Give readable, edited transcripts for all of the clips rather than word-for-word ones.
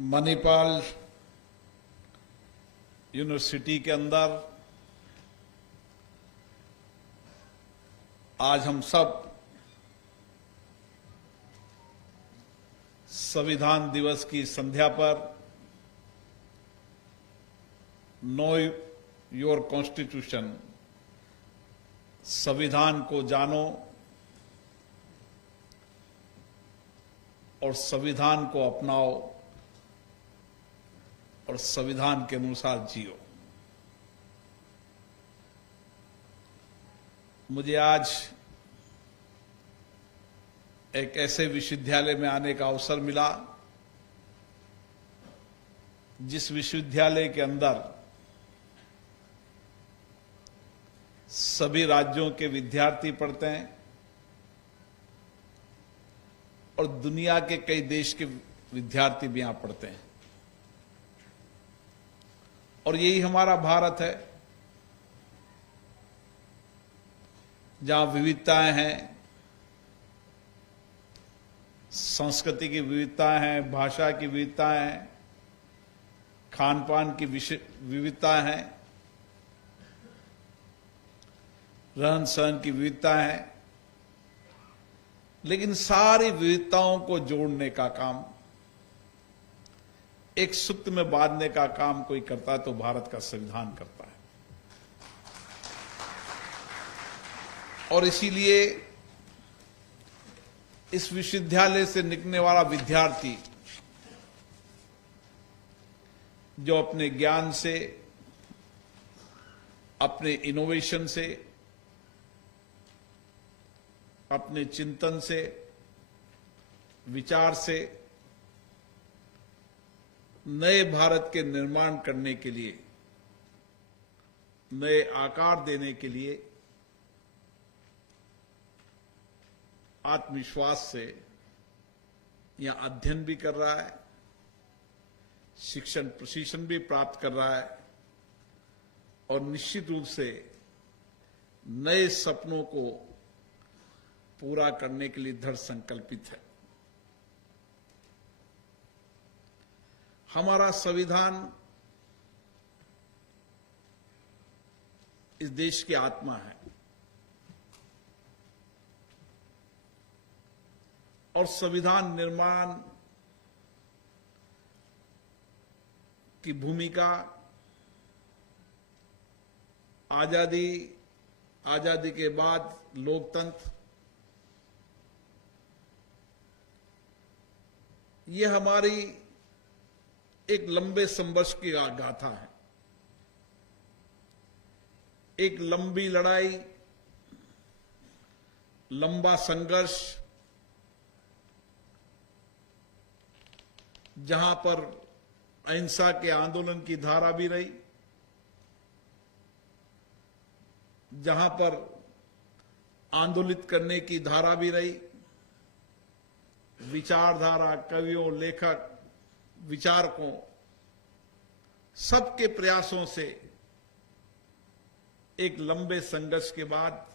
Manipal university के अंदर आज हम सब संविधान दिवस की संध्या पर नो योर कॉन्स्टिट्यूशन, संविधान को जानो और संविधान को अपनाओ और संविधान के अनुसार जियो। मुझे आज एक ऐसे विश्वविद्यालय में आने का अवसर मिला जिस विश्वविद्यालय के अंदर सभी राज्यों के विद्यार्थी पढ़ते हैं और दुनिया के कई देश के विद्यार्थी भी यहां पढ़ते हैं। और यही हमारा भारत है जहां विविधताएं हैं, संस्कृति की विविधताएं हैं, भाषा की विविधताएं हैं, खान पान की विविधताएं हैं, रहन सहन की विविधताएं हैं, लेकिन सारी विविधताओं को जोड़ने का काम, एक सूत्र में बांधने का काम कोई करता है तो भारत का संविधान करता है। और इसीलिए इस विश्वविद्यालय से निकलने वाला विद्यार्थी जो अपने ज्ञान से, अपने इनोवेशन से, अपने चिंतन से, विचार से नए भारत के निर्माण करने के लिए, नए आकार देने के लिए आत्मविश्वास से यहां अध्ययन भी कर रहा है, शिक्षण प्रशिक्षण भी प्राप्त कर रहा है और निश्चित रूप से नए सपनों को पूरा करने के लिए दृढ़ संकल्पित है। हमारा संविधान इस देश की आत्मा है और संविधान निर्माण की भूमिका आजादी के बाद लोकतंत्र, ये हमारी एक लंबे संघर्ष की गाथा है, एक लंबी लड़ाई, लंबा संघर्ष, जहां पर अहिंसा के आंदोलन की धारा भी रही, जहां पर आंदोलित करने की धारा भी रही, विचारधारा, कवियों, लेखक, विचारकों, सबके प्रयासों से एक लंबे संघर्ष के बाद,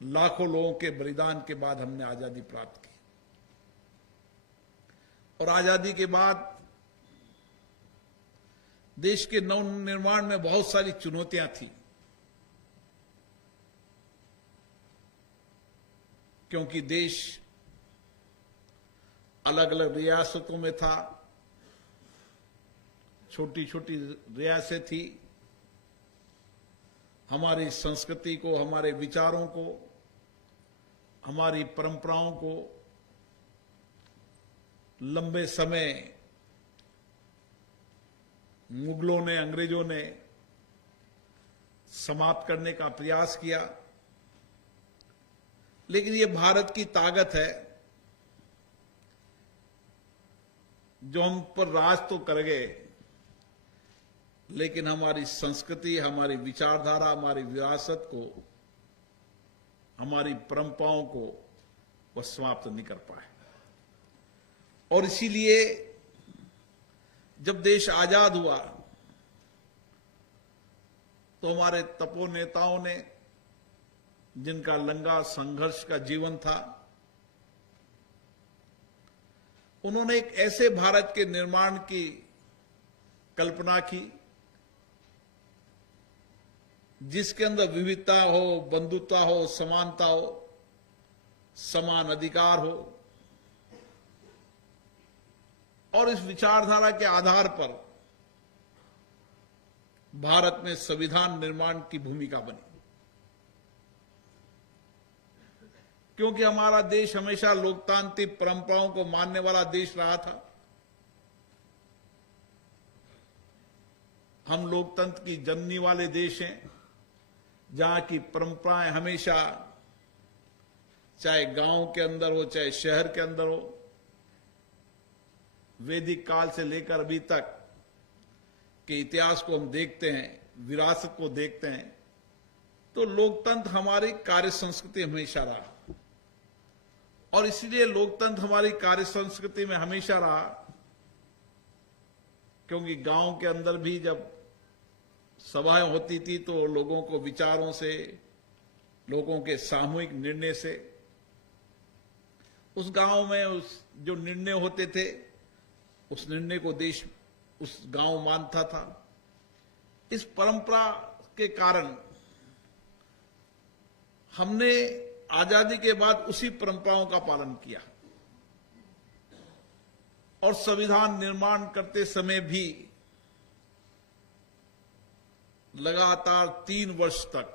लाखों लोगों के बलिदान के बाद हमने आजादी प्राप्त की। और आजादी के बाद देश के नवनिर्माण में बहुत सारी चुनौतियां थी, क्योंकि देश अलग अलग रियासतों में था, छोटी छोटी रियासतें थी। हमारी संस्कृति को, हमारे विचारों को, हमारी परंपराओं को लंबे समय मुगलों ने, अंग्रेजों ने समाप्त करने का प्रयास किया। लेकिन ये भारत की ताकत है जो हम पर राज तो कर गए, लेकिन हमारी संस्कृति, हमारी विचारधारा, हमारी विरासत को, हमारी परंपराओं को वह समाप्त नहीं कर पाए। और इसीलिए जब देश आजाद हुआ तो हमारे तपोनेताओं ने, जिनका लंबा संघर्ष का जीवन था, उन्होंने एक ऐसे भारत के निर्माण की कल्पना की जिसके अंदर विविधता हो, बंधुता हो, समानता हो, समान अधिकार हो, और इस विचारधारा के आधार पर भारत में संविधान निर्माण की भूमिका बनी। क्योंकि हमारा देश हमेशा लोकतांत्रिक परंपराओं को मानने वाला देश रहा था। हम लोकतंत्र की जननी वाले देश हैं, जहां की परंपराएं हमेशा, चाहे गांव के अंदर हो चाहे शहर के अंदर हो, वैदिक काल से लेकर अभी तक के इतिहास को हम देखते हैं, विरासत को देखते हैं, तो लोकतंत्र हमारी कार्य संस्कृति हमेशा रहा। और इसलिए लोकतंत्र हमारी कार्य संस्कृति में हमेशा रहा क्योंकि गांव के अंदर भी जब सभाएं होती थी तो लोगों को विचारों से, लोगों के सामूहिक निर्णय से उस गांव में उस जो निर्णय होते थे उस निर्णय को देश, उस गांव मानता था। इस परंपरा के कारण हमने आजादी के बाद उसी परंपराओं का पालन किया और संविधान निर्माण करते समय भी लगातार 3 वर्ष तक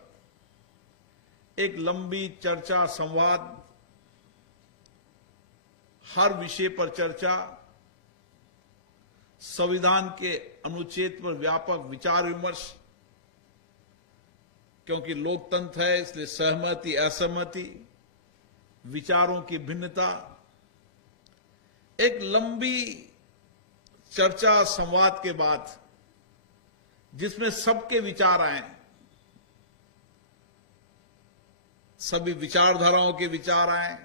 एक लंबी चर्चा, संवाद, हर विषय पर चर्चा, संविधान के अनुच्छेद पर व्यापक विचार विमर्श, क्योंकि लोकतंत्र है इसलिए सहमति, असहमति, विचारों की भिन्नता, एक लंबी चर्चा, संवाद के बाद जिसमें सबके विचार आए, सभी विचारधाराओं के विचार आए,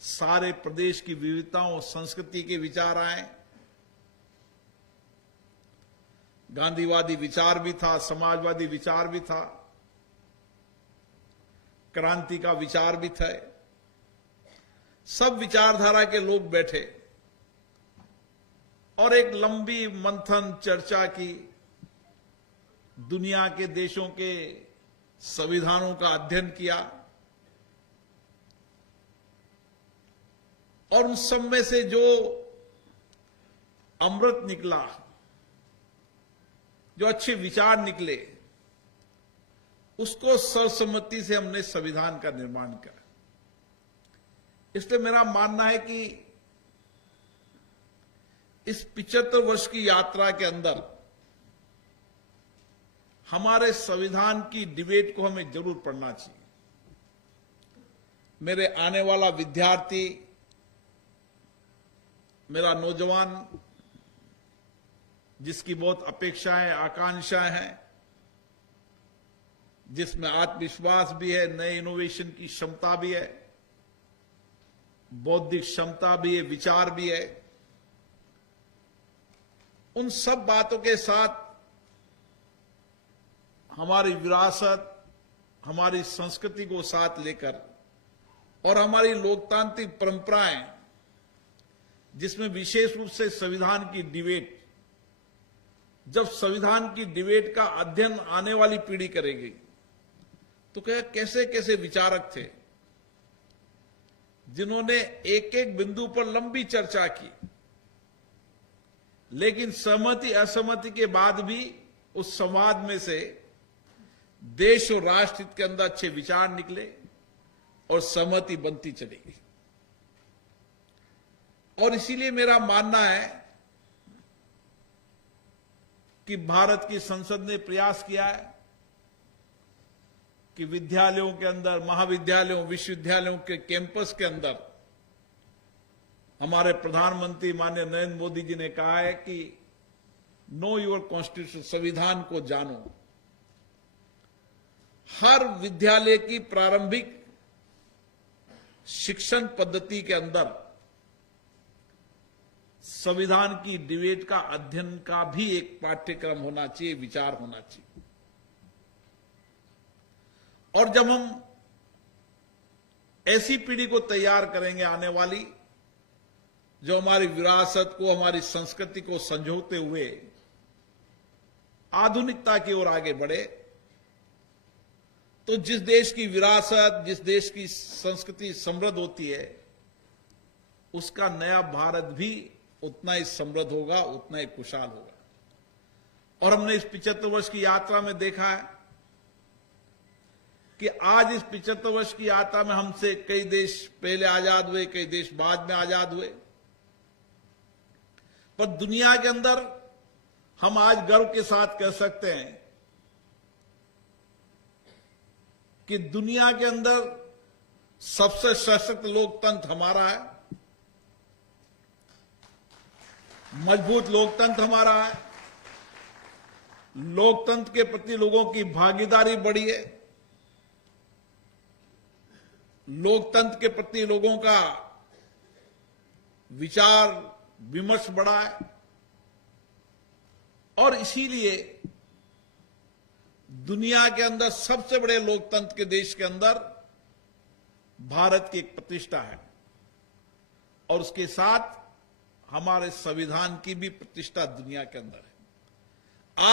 सारे प्रदेश की विविधताओं, संस्कृति के विचार आए, गांधीवादी विचार भी था, समाजवादी विचार भी था, क्रांति का विचार भी था। सब विचारधारा के लोग बैठे और एक लंबी मंथन चर्चा की, दुनिया के देशों के संविधानों का अध्ययन किया और उन सब में से जो अमृत निकला, जो अच्छे विचार निकले, उसको सर्वसम्मति से हमने संविधान का निर्माण किया। इसलिए मेरा मानना है कि इस 75 वर्ष की यात्रा के अंदर हमारे संविधान की डिबेट को हमें जरूर पढ़ना चाहिए। मेरे आने वाला विद्यार्थी, मेरा नौजवान जिसकी बहुत अपेक्षाएं, आकांक्षाएं हैं, जिसमें आत्मविश्वास भी है, नए इनोवेशन की क्षमता भी है, बौद्धिक क्षमता भी है, विचार भी है, उन सब बातों के साथ हमारी विरासत, हमारी संस्कृति को साथ लेकर और हमारी लोकतांत्रिक परंपराएं, जिसमें विशेष रूप से संविधान की डिबेट, जब संविधान की डिबेट का अध्ययन आने वाली पीढ़ी करेगी तो क्या कैसे कैसे विचारक थे जिन्होंने एक एक बिंदु पर लंबी चर्चा की, लेकिन सहमति असहमति के बाद भी उस संवाद में से देश और राष्ट्र हित के अंदर अच्छे विचार निकले और सहमति बनती चली गई। और इसीलिए मेरा मानना है कि भारत की संसद ने प्रयास किया है कि विद्यालयों के अंदर, महाविद्यालयों, विश्वविद्यालयों के कैंपस के अंदर हमारे प्रधानमंत्री माननीय नरेंद्र मोदी जी ने कहा है कि नो योर कॉन्स्टिट्यूशन, संविधान को जानो। हर विद्यालय की प्रारंभिक शिक्षण पद्धति के अंदर संविधान की डिबेट का अध्ययन का भी एक पाठ्यक्रम होना चाहिए, विचार होना चाहिए। और जब हम ऐसी पीढ़ी को तैयार करेंगे आने वाली, जो हमारी विरासत को, हमारी संस्कृति को संजोते हुए आधुनिकता की ओर आगे बढ़े, तो जिस देश की विरासत, जिस देश की संस्कृति समृद्ध होती है, उसका नया भारत भी उतना ही समृद्ध होगा, उतना ही खुशहाल होगा। और हमने इस 75 वर्ष की यात्रा में देखा है कि आज इस 75 वर्ष की यात्रा में हमसे कई देश पहले आजाद हुए, कई देश बाद में आजाद हुए, पर दुनिया के अंदर हम आज गर्व के साथ कह सकते हैं कि दुनिया के अंदर सबसे सशक्त लोकतंत्र हमारा है, मजबूत लोकतंत्र हमारा है। लोकतंत्र के प्रति लोगों की भागीदारी बढ़ी है, लोकतंत्र के प्रति लोगों का विचार विमर्श बढ़ा है, और इसीलिए दुनिया के अंदर सबसे बड़े लोकतंत्र के देश के अंदर भारत की एक प्रतिष्ठा है, और उसके साथ हमारे संविधान की भी प्रतिष्ठा दुनिया के अंदर है।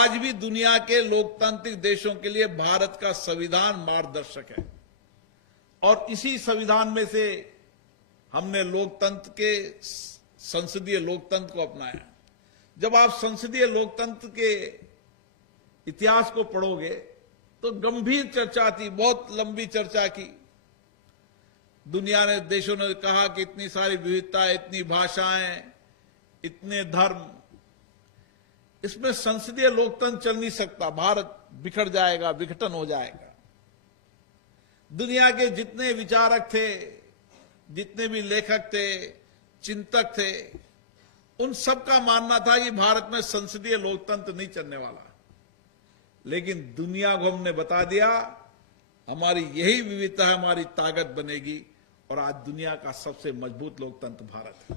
आज भी दुनिया के लोकतांत्रिक देशों के लिए भारत का संविधान मार्गदर्शक है, और इसी संविधान में से हमने लोकतंत्र के संसदीय लोकतंत्र को अपनाया। जब आप संसदीय लोकतंत्र के इतिहास को पढ़ोगे तो गंभीर चर्चा थी, बहुत लंबी चर्चा की। दुनिया ने, देशों ने कहा कि इतनी सारी विविधता, इतनी भाषाएं, इतने धर्म, इसमें संसदीय लोकतंत्र चल नहीं सकता, भारत बिखर जाएगा, विघटन हो जाएगा। दुनिया के जितने विचारक थे, जितने भी लेखक थे, चिंतक थे, उन सबका मानना था कि भारत में संसदीय लोकतंत्र नहीं चलने वाला। लेकिन दुनिया को हमने बता दिया हमारी यही विविधता है, हमारी ताकत बनेगी, और आज दुनिया का सबसे मजबूत लोकतंत्र भारत है।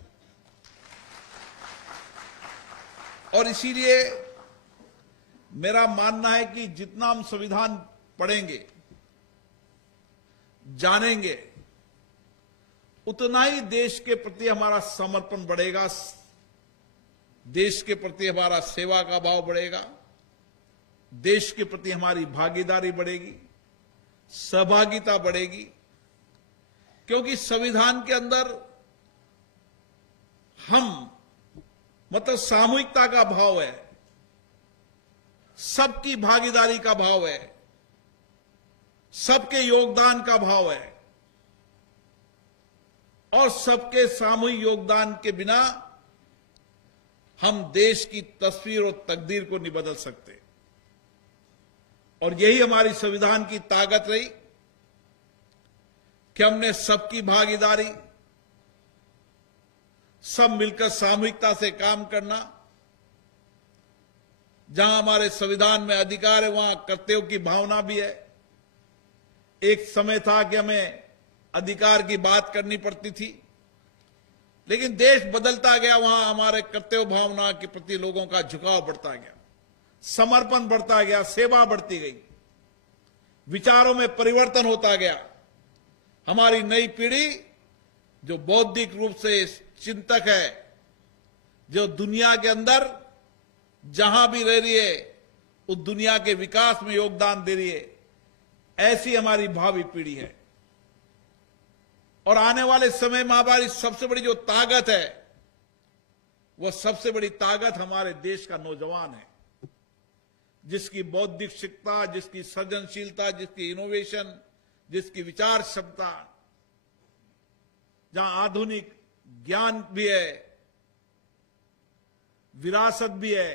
और इसीलिए मेरा मानना है कि जितना हम संविधान पढ़ेंगे, जानेंगे, उतना ही देश के प्रति हमारा समर्पण बढ़ेगा, देश के प्रति हमारा सेवा का भाव बढ़ेगा, देश के प्रति हमारी भागीदारी बढ़ेगी, सहभागिता बढ़ेगी। क्योंकि संविधान के अंदर हम, मतलब सामूहिकता का भाव है, सबकी भागीदारी का भाव है, सबके योगदान का भाव है, और सबके सामूहिक योगदान के बिना हम देश की तस्वीर और तकदीर को नहीं बदल सकते। और यही हमारी संविधान की ताकत रही कि हमने सबकी भागीदारी, सब मिलकर सामूहिकता से काम करना। जहां हमारे संविधान में अधिकार है, वहां कर्तव्य की भावना भी है। एक समय था कि हमें अधिकार की बात करनी पड़ती थी, लेकिन देश बदलता गया, वहां हमारे कर्तव्य भावना के प्रति लोगों का झुकाव बढ़ता गया, समर्पण बढ़ता गया, सेवा बढ़ती गई, विचारों में परिवर्तन होता गया। हमारी नई पीढ़ी जो बौद्धिक रूप से चिंतक है, जो दुनिया के अंदर जहां भी रह रही है उस दुनिया के विकास में योगदान दे रही है, ऐसी हमारी भावी पीढ़ी है। और आने वाले समय में हमारी सबसे बड़ी जो ताकत है, वह सबसे बड़ी ताकत हमारे देश का नौजवान है, जिसकी बौद्धिक क्षमता, जिसकी सृजनशीलता, जिसकी इनोवेशन, जिसकी विचार क्षमता, जहां आधुनिक ज्ञान भी है, विरासत भी है,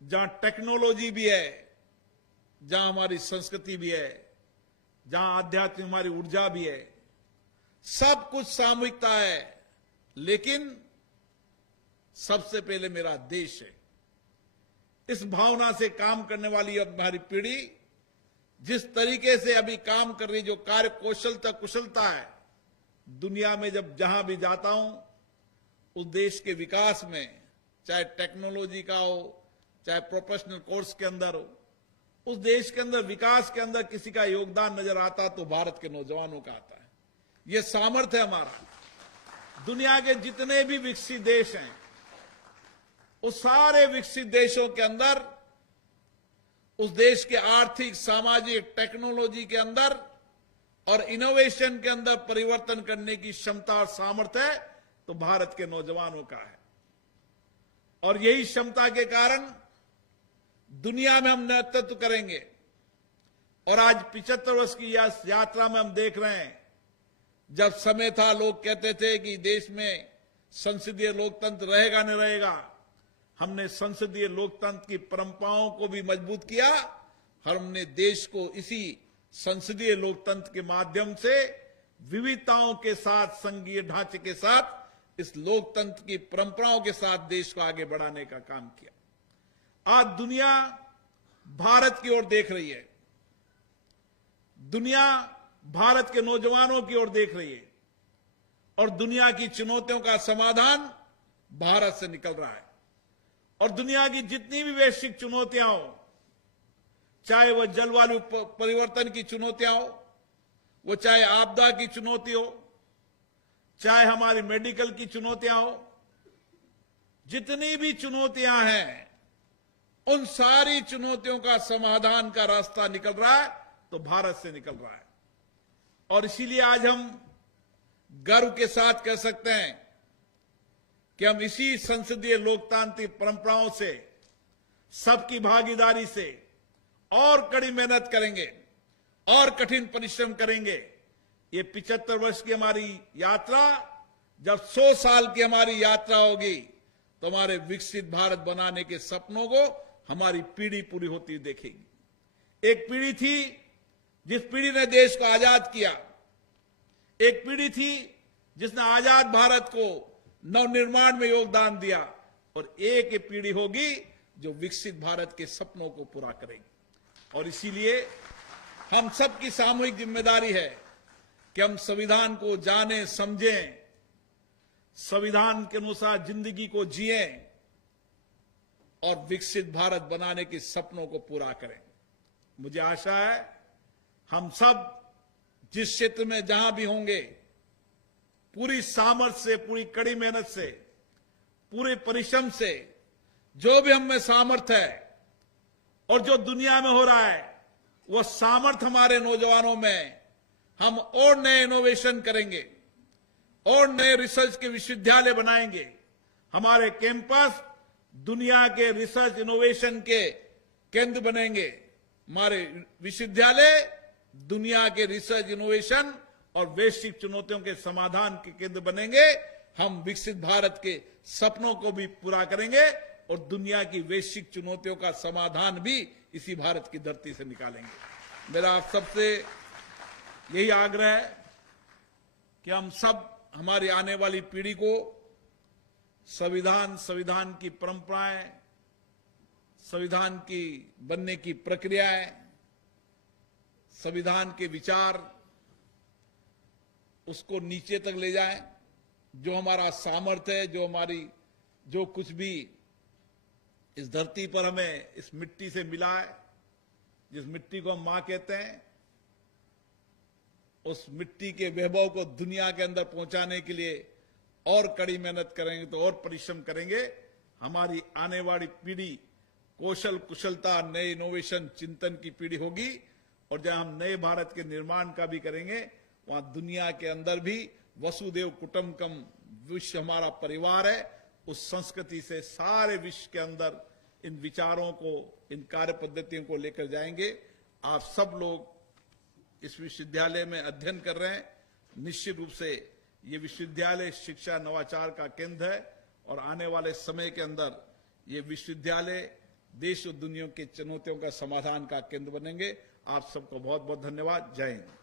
जहां टेक्नोलॉजी भी है, जहां हमारी संस्कृति भी है, जहां आध्यात्मिक हमारी ऊर्जा भी है, सब कुछ सामूहिकता है। लेकिन सबसे पहले मेरा देश है। इस भावना से काम करने वाली अब हमारी पीढ़ी जिस तरीके से अभी काम कर रही, जो कार्य कौशलता कुशलता है, दुनिया में जब जहां भी जाता हूं, उस देश के विकास में, चाहे टेक्नोलॉजी का हो, चाहे प्रोफेशनल कोर्स के अंदर हो, उस देश के अंदर विकास के अंदर किसी का योगदान नजर आता तो भारत के नौजवानों का आता है। यह सामर्थ्य है हमारा। दुनिया के जितने भी विकसित देश हैं, उस सारे विकसित देशों के अंदर उस देश के आर्थिक, सामाजिक, टेक्नोलॉजी के अंदर और इनोवेशन के अंदर परिवर्तन करने की क्षमता और सामर्थ्य है तो भारत के नौजवानों का है। और यही क्षमता के कारण दुनिया में हम नेतृत्व करेंगे। और आज 75 वर्ष की यात्रा में हम देख रहे हैं, जब समय था लोग कहते थे कि देश में संसदीय लोकतंत्र रहेगा नहीं रहेगा, हमने संसदीय लोकतंत्र की परंपराओं को भी मजबूत किया। हमने देश को इसी संसदीय लोकतंत्र के माध्यम से विविधताओं के साथ, संघीय ढांचे के साथ, इस लोकतंत्र की परंपराओं के साथ देश को आगे बढ़ाने का काम किया। आज दुनिया भारत की ओर देख रही है, दुनिया भारत के नौजवानों की ओर देख रही है और दुनिया की चुनौतियों का समाधान भारत से निकल रहा है। और दुनिया की जितनी भी वैश्विक चुनौतियां हो, चाहे वह जलवायु परिवर्तन की चुनौतियां हो, वो चाहे आपदा की चुनौती हो, चाहे हमारी मेडिकल की चुनौतियां हो, जितनी भी चुनौतियां हैं, उन सारी चुनौतियों का समाधान का रास्ता निकल रहा है तो भारत से निकल रहा है। और इसीलिए आज हम गर्व के साथ कह सकते हैं कि हम इसी संसदीय लोकतांत्रिक परंपराओं से, सबकी भागीदारी से और कड़ी मेहनत करेंगे और कठिन परिश्रम करेंगे। ये 75 वर्ष की हमारी यात्रा, जब 100 साल की हमारी यात्रा होगी तो हमारे विकसित भारत बनाने के सपनों को हमारी पीढ़ी पूरी होती हुई देखेगी। एक पीढ़ी थी जिस पीढ़ी ने देश को आजाद किया, एक पीढ़ी थी जिसने आजाद भारत को नवनिर्माण में योगदान दिया, और एक पीढ़ी होगी जो विकसित भारत के सपनों को पूरा करेगी। और इसीलिए हम सबकी सामूहिक जिम्मेदारी है कि हम संविधान को जानें, समझें, संविधान के अनुसार जिंदगी को जिएं और विकसित भारत बनाने के सपनों को पूरा करें। मुझे आशा है हम सब जिस क्षेत्र में जहां भी होंगे, पूरी सामर्थ्य से, पूरी कड़ी मेहनत से, पूरे परिश्रम से, जो भी हम में सामर्थ्य है और जो दुनिया में हो रहा है, वो सामर्थ्य हमारे नौजवानों में, हम और नए इनोवेशन करेंगे और नए रिसर्च के विश्वविद्यालय बनाएंगे। हमारे कैंपस दुनिया के रिसर्च इनोवेशन के केंद्र बनेंगे। हमारे विश्वविद्यालय दुनिया के रिसर्च इनोवेशन और वैश्विक चुनौतियों के समाधान के केंद्र बनेंगे। हम विकसित भारत के सपनों को भी पूरा करेंगे और दुनिया की वैश्विक चुनौतियों का समाधान भी इसी भारत की धरती से निकालेंगे। मेरा आप सबसे यही आग्रह है कि हम सब, हमारी आने वाली पीढ़ी को संविधान की परंपराएं, संविधान की बनने की प्रक्रियाएं, संविधान के विचार, उसको नीचे तक ले जाएं। जो हमारा सामर्थ्य है, जो कुछ भी इस धरती पर हमें इस मिट्टी से मिला है, जिस मिट्टी को हम मां कहते हैं, उस मिट्टी के वैभव को दुनिया के अंदर पहुंचाने के लिए और कड़ी मेहनत करेंगे तो और परिश्रम करेंगे। हमारी आने वाली पीढ़ी कौशल, कुशलता, नए इनोवेशन, चिंतन की पीढ़ी होगी। और जहां हम नए भारत के निर्माण का भी करेंगे, वहां दुनिया के अंदर भी वसुदेव कुटुंबकम, विश्व हमारा परिवार है, उस संस्कृति से सारे विश्व के अंदर इन विचारों को, इन कार्य पद्धतियों को लेकर जाएंगे। आप सब लोग इस विश्वविद्यालय में अध्ययन कर रहे हैं। निश्चित रूप से ये विश्वविद्यालय शिक्षा नवाचार का केंद्र है और आने वाले समय के अंदर ये विश्वविद्यालय देश और दुनिया की चुनौतियों का समाधान का केंद्र बनेंगे। आप सबको बहुत बहुत धन्यवाद। जय हिंद।